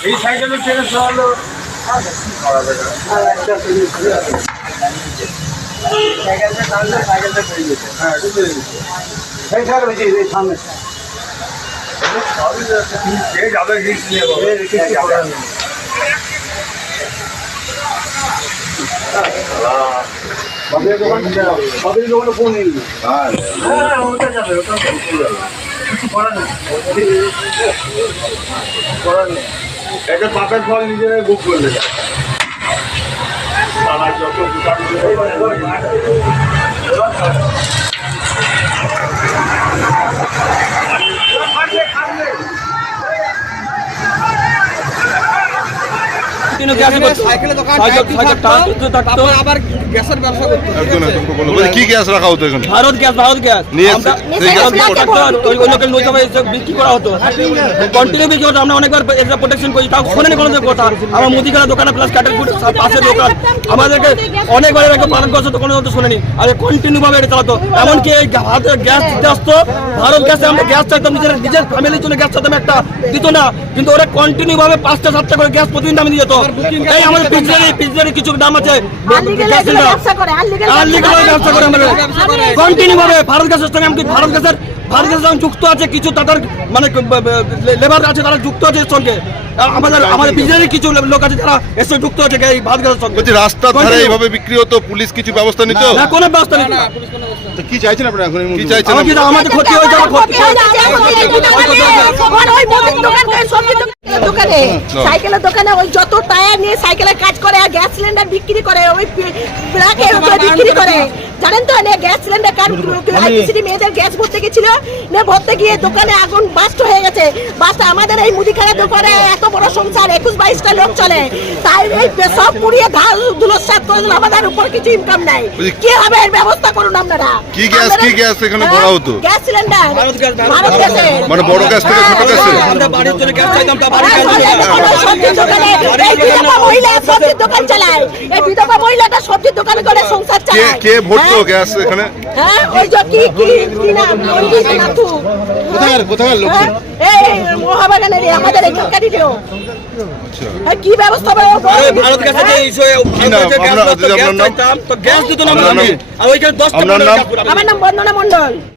এই সাইকেলে ছেড়ে চলো হ্যাঁ কিছু করার নেই করার নেই। এটা পাপের ফল নিজেরাই বুক করলে। সারা যত দোকান কিন্তু গ্যাস সাইকেলে দোকান থাকতো? আবার গ্যাসের ব্যবসা করতো। একদম একদম বলো কি গ্যাস রাখা হতো এখানে? Bharat gas Bharat gas. নিয়ে সেই গ্যাস কি ওই ওই লোকের নৌকা বিক্রি করা হতো। কন্টিনিউ বিক্রি হতো আমরা অনেকবার এটা প্রোটেকশন করি। তাও শোনেনি কোনো কথা। আমার মুদিখানা দোকানে প্লাস কাঠের গুড় পাশের দোকান আমাদেরকে অনেকবার এরকম পালন করছে তো কোনো তো শোনেনি। আর কন্টিনিউ ভাবে এটা চালাতো। এমনকি এই ভারতের গ্যাস দিতে আসতো। ভারত গ্যাসে আমরা গ্যাস চাইতাম নিজের নিজের ফ্যামিলির জন্য গ্যাস চাইতাম একটা। দিত না। কিন্তু ওরা কন্টিনিউ ভাবে পাঁচটা সাতটা করে গ্যাস প্রতিদিন দামে দিয়ে যেত। এই আমাদের কিছু দাম আছে। আনলিগাল ব্যবসা করে আমরা কন্টিনিউ ভাবে ভারত গ্যাসের সঙ্গে আমি ভারত গ্যাসের সঙ্গে যুক্ত আছে কিছু তাদের মানে লেবার আছে তারা যুক্ত আছে এর সঙ্গে। আমাদের আমাদের বিজনেসের কিছু লোক আছে যারা এর সঙ্গে যুক্ত আছে এই ভারত গ্যাসের সঙ্গে। বলছি রাস্তার ধারে এইভাবে বিক্রি হতো পুলিশ কিছু ব্যবস্থা নিত? না কোনো ব্যবস্থা নেই কি চাইছেন আপনারা এখন কি চাইছেন আমার কিন্তু আমাদের ক্ষতি হয়েছে আমার ক্ষতি দোকানে সাইকেলের দোকানে ওই যত টায়ার নিয়ে সাইকেলের কাজ করে আর গ্যাস সিলিন্ডার বিক্রি করে ওই ব্ল্যাকের উপরে বিক্রি করে জানেন তো না গ্যাস সিলিন্ডার কার আইসিডি মেয়েদের গ্যাস ভরতে গেছিল না ভরতে গিয়ে দোকানে আগুন বাস্ট হয়ে গেছে। বাস্ট আমাদের এই মুদিখানা দোকানে এত বড় সংসার একুশ বাইশটা লোক চলে। তাই এই সব পুড়িয়ে ধাল ধুলোসাত করে দিল, আমাদের উপর কিছু ইনকাম নাই। কি হবে? এর ব্যবস্থা করুন আপনারা। কি গ্যাস- কি গ্যাস এখানে হ্যাঁ, ভরা হতো? Gas cylinder. ভারত গ্যাস, মানে বড় গ্যাস থেকে ছোট গ্যাসে? আমরা বাড়ির জন্য গ্যাস চাইতাম তা বাড়ির হ্যাঁ, গ্যাস দোকানে, এই বিধবা মহিলা সবজির দোকান চালায়। এই বিধবা মহিলাটা সবজির কে কে ভরতো হ্যাঁ? গ্যাস এখানে? হ্যাঁ ওই যে কি কি কি নাম? রঞ্জিত নাথু। কোথায় কোথায় লোক হ্যাঁ, এই মহাবাগানের আমাদের এখানকারই কি ব্যবস্থা ভারত যে ইস্যু গ্যাস দিতো, তো না নাম? আমার নাম বন্দনা মন্ডল